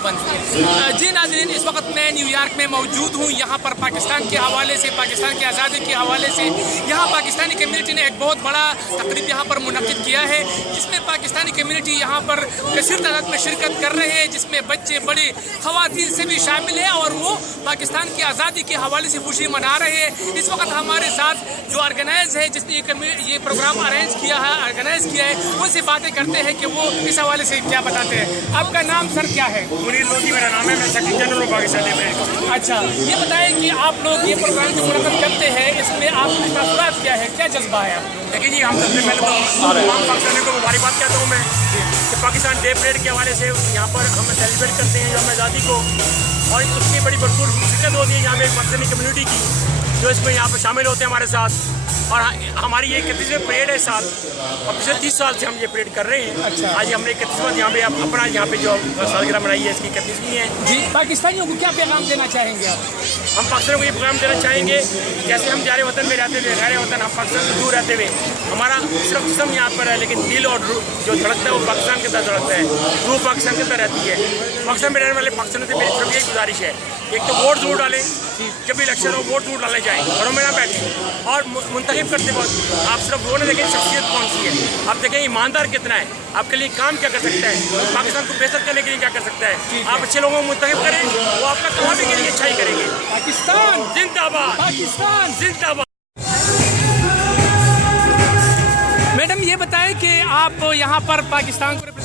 पाबंद। जी नाज़रीन, इस वक्त मैं न्यूयॉर्क में मौजूद हूँ। यहाँ पर पाकिस्तान के हवाले से, पाकिस्तान की आज़ादी के हवाले से यहाँ पाकिस्तानी कम्युनिटी ने एक बहुत बड़ा तकरीब यहाँ पर मुनक़िद किया है, जिसमें पाकिस्तानी कम्युनिटी यहाँ पर कसीर तादाद में शिरकत कर रहे हैं, जिसमें बच्चे बड़े ख़वातीन से भी शामिल हैं और वो पाकिस्तान की आज़ादी के हवाले से खुशी मना रहे हैं। इस वक्त हमारे साथ जो ऑर्गेनाइज है, जिसने ये प्रोग्राम ऑर्गेनाइज किया है, उनसे बातें करते हैं कि वो इस हवाले से क्या बताते हैं। आपका नाम सर क्या है? मुनीर लोधी मेरा नाम है, मैं सेक्रेटरी जनरल हूँ पाकिस्तानी बैंक। अच्छा, ये बताएं कि आप लोग ये प्रोग्राम जो मुनक़िद करते हैं, इसमें आपकी तसव्वुरात क्या है, क्या जज्बा है? देखिए जी, हम सबसे पहले तो तमाम पाकिस्तानियों को मुबारकबाद कहता हूँ मैं कि पाकिस्तान डे परेड के हवाले से यहाँ पर हम सेलिब्रेट करते हैं यौम आज़ादी को, और उसकी बड़ी भरपूर शिरकत होती है यहाँ पे पाकिस्तानी कम्युनिटी की, जो इसमें यहाँ पर शामिल होते हैं हमारे साथ। और हमारी ये 31वें परेड है साल, और पिछले 30 साल से हम ये परेड कर रहे हैं। अच्छा। आज हमने 31वां यहाँ पे अपना यहाँ पे जो सालगिरह मनाई है, इसकी 31वीं है जी। पाकिस्तानियों को क्या पैगाम देना चाहेंगे आप? हम पाकिस्तान को ये प्रोग्राम देना चाहेंगे, जैसे हम प्यारे वतन में रहते हुए, गैर वतन हम पाकिस्तान से दूर रहते हुए, हमारा सिर्फ जिस्म यहाँ पर है, लेकिन दिल और जो धड़कता है वो पाकिस्तान के अंदर धड़कता है, रूह पाकिस्तान के अंदर रहती है। पाकिस्तान में रहने वाले पाकिस्तान से मेरी सिर्फ यही गुजारिश है, एक तो वोट ज़रूर डालें, जब भी इलेक्शन हो वोट ज़रूर डाले जाएँ, घरों में ना बैठें, और मुंतखब करते वक्त आप सिर्फ वो ना देखें शख्सियत कौन सी है, आप देखें ईमानदार कितना है, आपके लिए काम क्या कर सकता है, पाकिस्तान को बेहतर करने के लिए क्या कर सकता है। आप अच्छे लोगों को मुंतखब करें, वो आपका कमाने के लिए अच्छाई करेंगे। पाकिस्तान जिंदाबाद, पाकिस्तान जिंदाबाद। मैडम, ये बताएं कि आप यहाँ पर पाकिस्तान को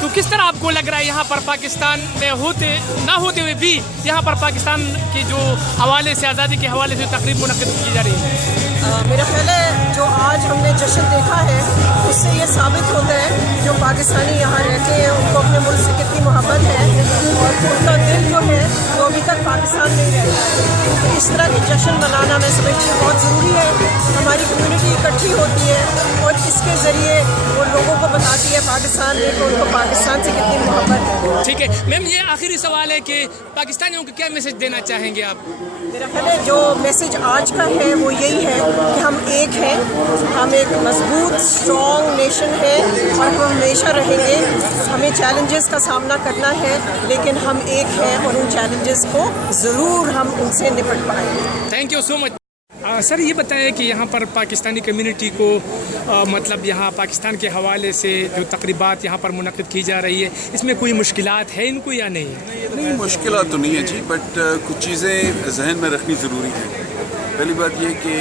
तो किस तरह आपको लग रहा है यहाँ पर पाकिस्तान में ना होते हुए भी यहाँ पर पाकिस्तान के जो हवाले से, आज़ादी के हवाले से तकरीब मुनक़िद की जा रही है? मेरा ख्याल है जो आज हमने जश्न देखा है, उससे ये साबित होता है जो पाकिस्तानी यहाँ रहते हैं उनको अपने मुल्क से कितनी मोहब्बत है, और उनका दिल जो है वो अभी तक पाकिस्तान में ही रहता है। तो इस तरह की जश्न मनाना मैं समझती हूँ बहुत ज़रूरी है। हमारी कम्युनिटी इकट्ठी होती है और इसके ज़रिए वो लोगों को बताती है पाकिस्तान में कि उनको पाकिस्तान से कितनी मोहब्बत है। ठीक है मैम, ये आखिरी सवाल है कि पाकिस्तानियों को क्या मैसेज देना चाहेंगे आप? मेरा ख्याल है जो मैसेज आज का है वो यही है कि हम एक हैं, हम एक मजबूत स्ट्रॉन्ग नेशन है और हम हमेशा रहेंगे। हमें चैलेंजेस का सामना करना है, लेकिन हम एक हैं और उन चैलेंजेस को ज़रूर हम उनसे निपट पाएंगे। Thank you so much. Sir, ये बताएं कि यहाँ पर पाकिस्तानी कम्युनिटी को मतलब यहाँ पाकिस्तान के हवाले से जो तकरीबात यहाँ पर मुनक़िद की जा रही है, इसमें कोई मुश्किलात है इनको या नहीं? नहीं, मुश्किलात तो नहीं है जी, बट कुछ चीज़ें जहन में रखनी ज़रूरी है। पहली बात ये कि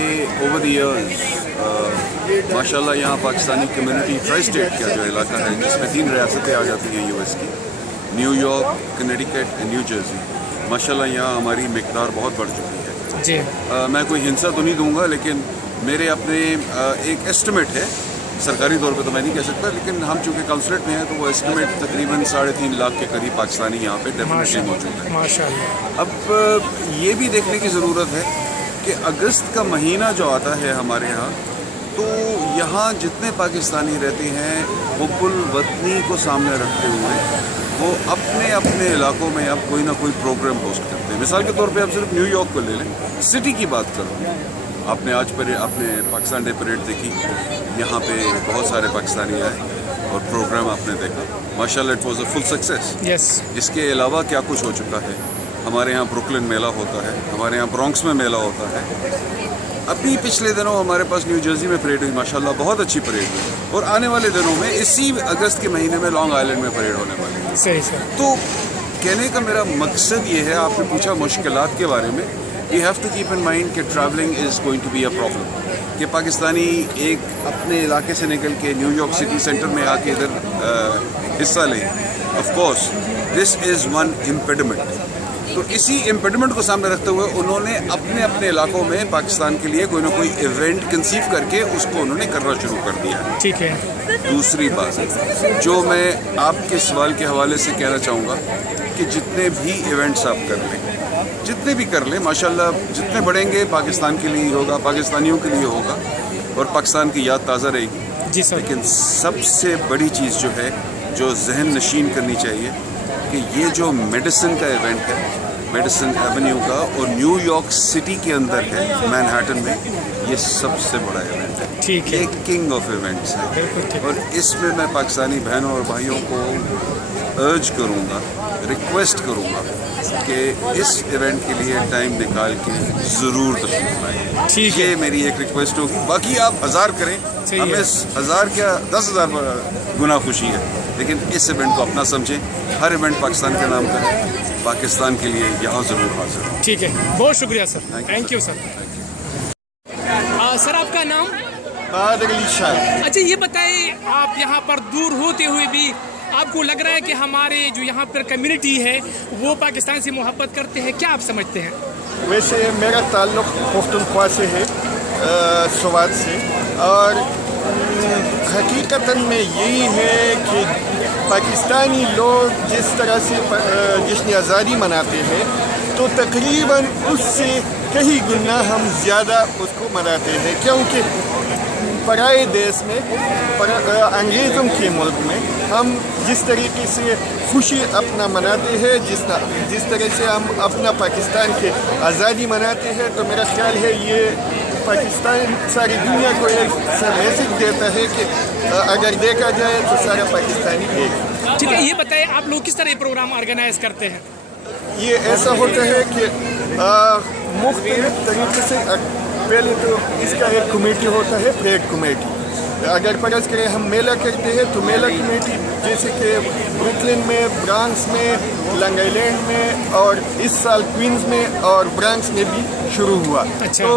ओवर द ईयर्स माशाल्लाह यहाँ पाकिस्तानी कम्युनिटी ट्राई स्टेट का जो इलाका है, जिसमें 3 रियासतें आ जाती हैं यूएस की, New York, Connecticut and new Jersey, माशाल्लाह यहाँ हमारी मिक़दार बहुत बढ़ चुकी है जी। मैं कोई हिंसा तो नहीं दूंगा, लेकिन मेरे अपने एक एस्टिमेट है, सरकारी तौर पे तो मैं नहीं कह सकता, लेकिन हम चूँकि काउंसलेट में हैं तो वो एस्टिमेट तकरीबन 3.5 लाख के करीब पाकिस्तानी यहाँ पे डेफिनेटली मौजूद है। माशाल्लाह। अब ये भी देखने की ज़रूरत है कि अगस्त का महीना जो आता है हमारे यहाँ, तो यहाँ जितने पाकिस्तानी रहते हैं हुब्बुल वतनी को सामने रखते हुए वो अपने अपने इलाकों में अब कोई ना कोई प्रोग्राम पोस्ट करते हैं। मिसाल के तौर पे आप सिर्फ न्यूयॉर्क को ले लें, सिटी की बात करूँ, आपने आज पर आपने पाकिस्तान डे परेड देखी, यहाँ पे बहुत सारे पाकिस्तानी आए और प्रोग्राम आपने देखा, माशाल्लाह it was a full success. Yes. इसके अलावा क्या कुछ हो चुका है, हमारे यहाँ ब्रुकलिन मेला होता है, हमारे यहाँ ब्रॉन्क्स में मेला होता है, अभी पिछले दिनों हमारे पास न्यू जर्सी में परेड हुई, माशाल्लाह बहुत अच्छी परेड हुई, और आने वाले दिनों में इसी अगस्त के महीने में लॉन्ग आइलैंड में परेड होने वाली है। सही सर। तो कहने का मेरा मकसद ये है, आपने पूछा मुश्किलात के बारे में, we have to keep in mind कि travelling is going to be a problem, कि पाकिस्तानी एक अपने इलाके से निकल के न्यूयॉर्क सिटी सेंटर में आके इधर हिस्सा लें, of course this is one impediment. तो इसी इम्पेडिमेंट को सामने रखते हुए उन्होंने अपने अपने इलाकों में पाकिस्तान के लिए कोई ना कोई इवेंट कंसीव करके उसको उन्होंने करना शुरू कर दिया है। ठीक है। दूसरी बात जो मैं आपके सवाल के हवाले से कहना चाहूँगा कि जितने भी इवेंट्स आप कर लें, जितने भी कर लें, माशाल्लाह जितने बढ़ेंगे पाकिस्तान के लिए होगा, पाकिस्तानियों के लिए होगा, और पाकिस्तान की याद ताज़ा रहेगी। जी सर। लेकिन सबसे बड़ी चीज़ जो है, जो जहन नशीन करनी चाहिए, कि ये जो मेडिसिन का इवेंट है, मेडिसिन एवेन्यू का, और न्यूयॉर्क सिटी के अंदर है, मैनहट्टन में, ये सबसे बड़ा इवेंट है। ठीक है। ये किंग ऑफ इवेंट्स है, और इसमें मैं पाकिस्तानी बहनों और भाइयों को अर्ज करूँगा, रिक्वेस्ट करूँगा कि इस इवेंट के लिए टाइम निकाल के ज़रूर तशरीफ लाएं। ठीक है। ये मेरी एक रिक्वेस्ट होगी। बाकी आप 1000 करें, सही हमें है। 1000 क्या 10,000 गुना खुशी है, लेकिन इस इवेंट को अपना समझें। हर इवेंट पाकिस्तान के नाम का है, पाकिस्तान के लिए यहाँ ज़रूर हाजिर हूँ। ठीक है, बहुत शुक्रिया sir, Thank you, thank you sir. Sir आपका नाम? बादल अली शाह। अच्छा ये बताइए, आप यहाँ पर दूर होते हुए भी आपको लग रहा है कि हमारे जो यहाँ पर कम्युनिटी है वो पाकिस्तान से मोहब्बत करते हैं, क्या आप समझते हैं? वैसे मेरा ताल्लुक़ पख्तूनख्वा से है, स्वात से, और हकीकतन में यही है कि पाकिस्तानी लोग जिस तरह से जश्न आज़ादी मनाते हैं तो तकरीबन उससे कई गुना हम ज़्यादा उसको मनाते हैं, क्योंकि पराए देश में अंग्रेज़ों के मुल्क में हम जिस तरीके से खुशी अपना मनाते हैं, जिस तरह से हम अपना पाकिस्तान के आज़ादी मनाते हैं, तो मेरा ख्याल है ये पाकिस्तान सारी दुनिया को एक मैसेज देता है कि अगर देखा जाए तो सारा पाकिस्तानी एक। ठीक है, ये बताइए आप लोग किस तरह प्रोग्राम ऑर्गेनाइज करते हैं? ये ऐसा होता है कि मुख्तलिफ तरीके से पहले तो इसका एक कमेटी होता है, परेड कमेटी। अगर फर्ज करें हम मेला करते हैं तो मेला कमेटी जैसे कि ब्रुकलिन में, ब्रांक्स में, लॉन्ग आइलैंड में, और इस साल क्वींस में और ब्रांक्स में भी शुरू हुआ। अच्छा। तो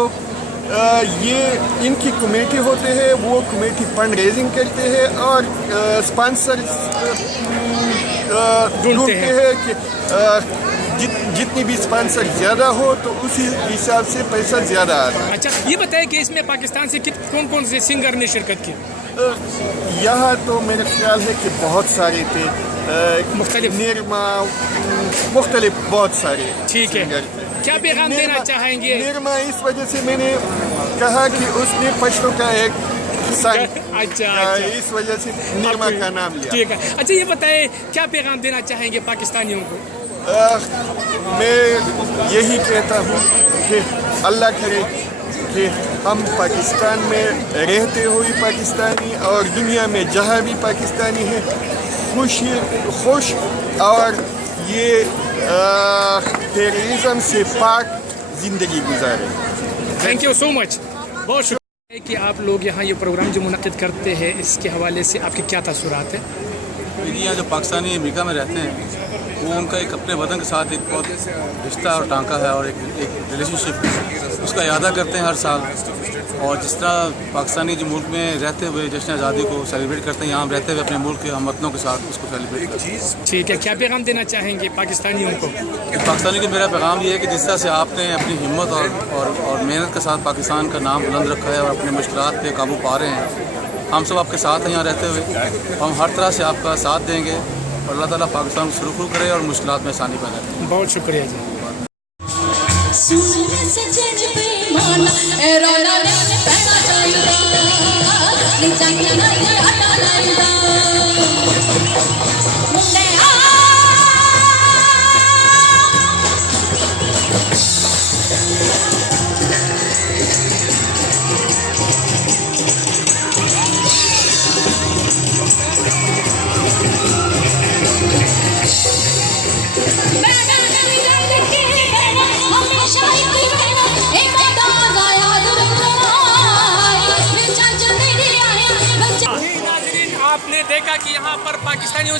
ये इनकी कमेटी होते हैं, वो कमेटी फंड रेजिंग करते हैं और स्पॉन्सर ढूंढते हैं कि जितनी भी स्पॉन्सर ज़्यादा हो तो उसी हिसाब से पैसा ज़्यादा आता है। अच्छा ये बताइए कि इसमें पाकिस्तान से कौन कौन से सिंगर ने शिरकत की? यहाँ तो मेरा ख्याल है कि बहुत सारे थे, मुख्तलिफ निर्मा, मुख्तलिफ बहुत सारे। ठीक है, सिंगर। क्या पैगाम देना चाहेंगे? निर्मा इस वजह से मैंने कहा कि उसने पश्तो का एक अच्छा, इस वजह से निर्मा का नाम लिया। ठीक है। अच्छा ये बताइए क्या पैगाम देना चाहेंगे पाकिस्तानियों को? मैं यही कहता हूँ कि अल्लाह करे कि हम पाकिस्तान में रहते हुए पाकिस्तानी और दुनिया में जहाँ भी पाकिस्तानी हैं खुश और ये टेररिज्म से पाक ज़िंदगी गुजारें। थैंक यू सो मच, बहुत शुक्रिया कि आप लोग यहाँ ये प्रोग्राम जो मुनक़िद करते हैं इसके हवाले से आपके क्या तासुरात हैं? यहाँ जो पाकिस्तानी अमेरिका में रहते हैं वो उनका एक अपने वतन के साथ एक बहुत रिश्ता और टांका है और एक रिलेशनशिप, उसका यादा करते हैं हर साल। और जिस तरह पाकिस्तानी जो मुल्क में रहते हुए जश्न आज़ादी को सेलिब्रेट करते हैं, यहाँ रहते हुए अपने मुल्क के हमवतनों के साथ उसको सेलिब्रेट करते हैं। ठीक है, क्या पैगाम देना चाहेंगे पाकिस्तानियों को? पाकिस्तानी को मेरा पैगाम ये है कि जिस तरह से आपने अपनी हिम्मत और मेहनत के साथ पाकिस्तान का नाम बुलंद रखा है और अपने मुश्किलात पे काबू पा रहे हैं, हम सब आपके साथ हैं यहाँ रहते हुए। हम हर तरह से आपका साथ देंगे और अल्लाह ताला पाकिस्तान को सुरखरू करे और मुश्किलात में आसानी पैदा करे। बहुत शुक्रिया जी। आपने देखा कि यहाँ पर पाकिस्तानियों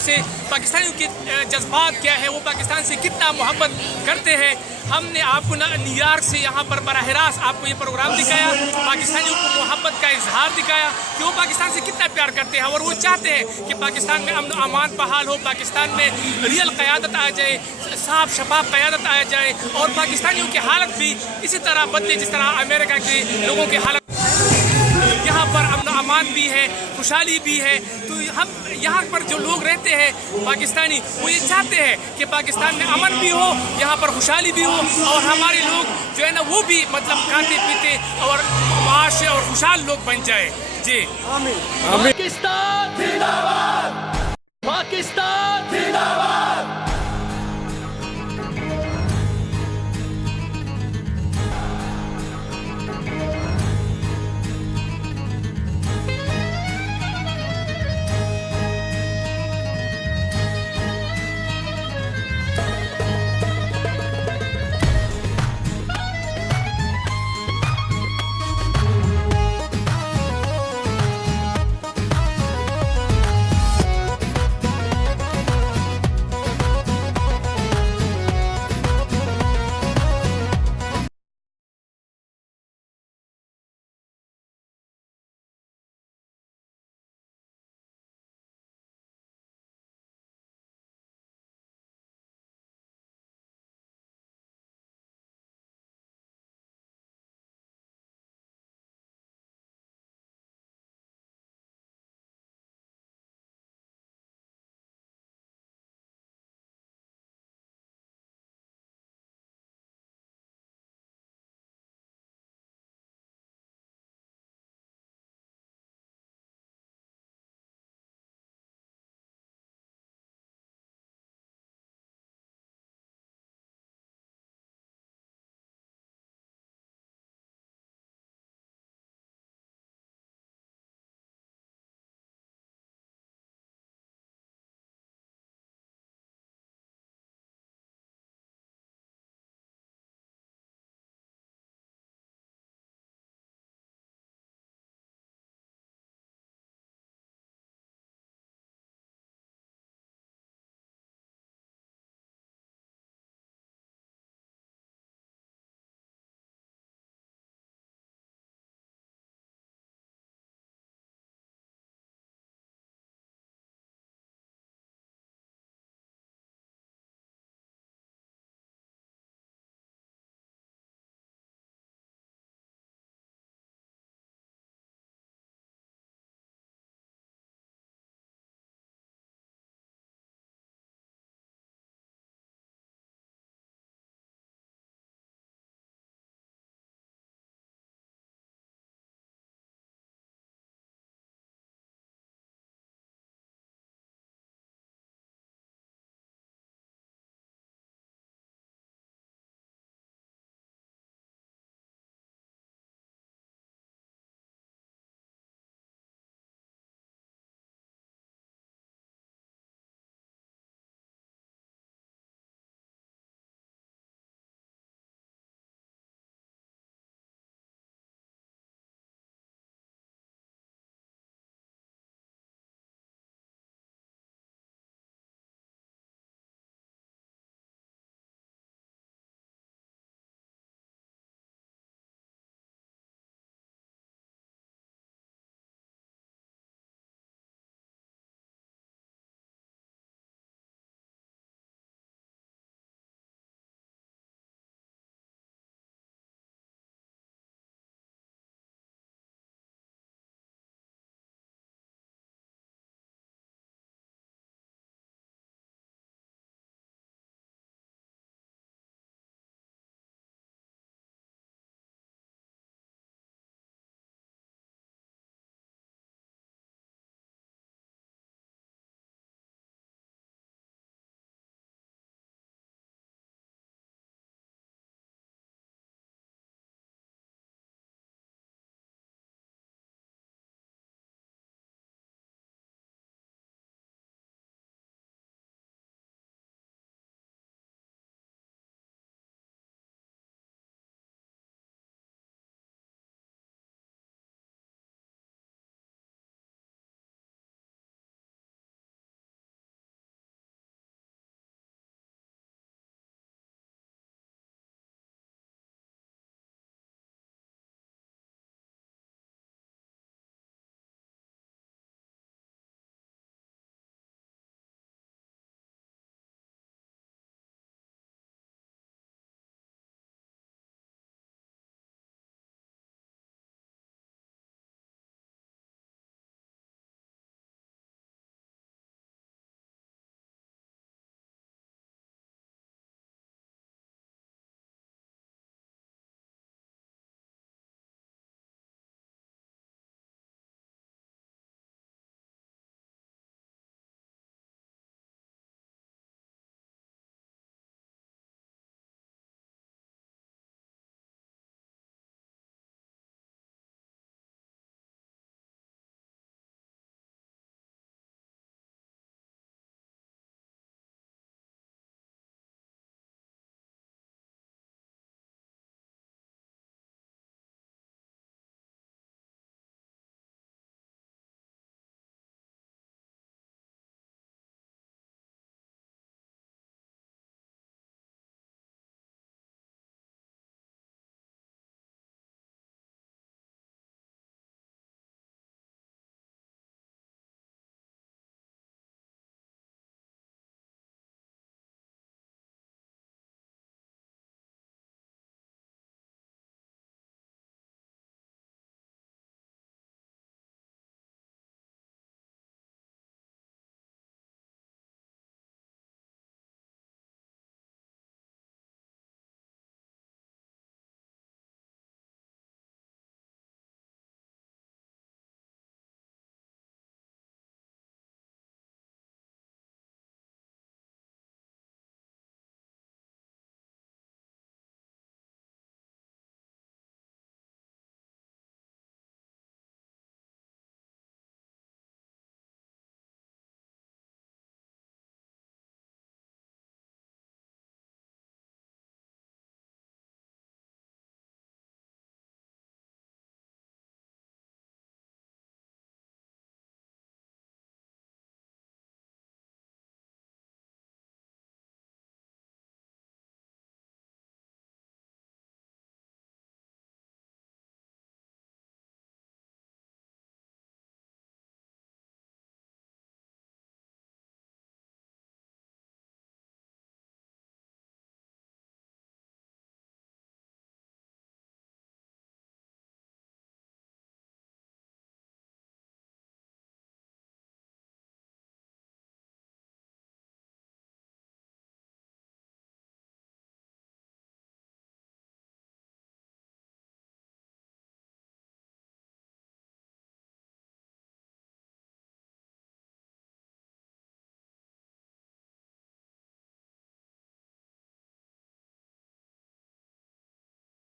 के जज्बात क्या है, वो पाकिस्तान से कितना मोहब्बत करते हैं। हमने आपको न्यूयॉर्क से यहाँ पर बराह रास्त आपको ये प्रोग्राम दिखाया, पाकिस्तानियों को मोहब्बत का इजहार दिखाया कि वो पाकिस्तान से कितना प्यार करते हैं और वो चाहते हैं कि पाकिस्तान में अमन अमान बहाल हो, पाकिस्तान में रियल क़यादत आ जाए, साफ शफाफ क़यादत आ जाए और पाकिस्तानियों की हालत भी इसी तरह बदले जिस तरह अमेरिका के लोगों की हालत। यहाँ पर अमन अमान भी है, खुशहाली भी है। तो हम यहाँ पर जो लोग रहते हैं पाकिस्तानी, वो ये चाहते हैं कि पाकिस्तान में अमन भी हो, यहाँ पर खुशहाली भी हो और हमारे लोग जो है ना वो भी मतलब खाते पीते और माश और खुशहाल लोग बन जाए। जी पाकिस्तान जिंदाबाद, पाकिस्तान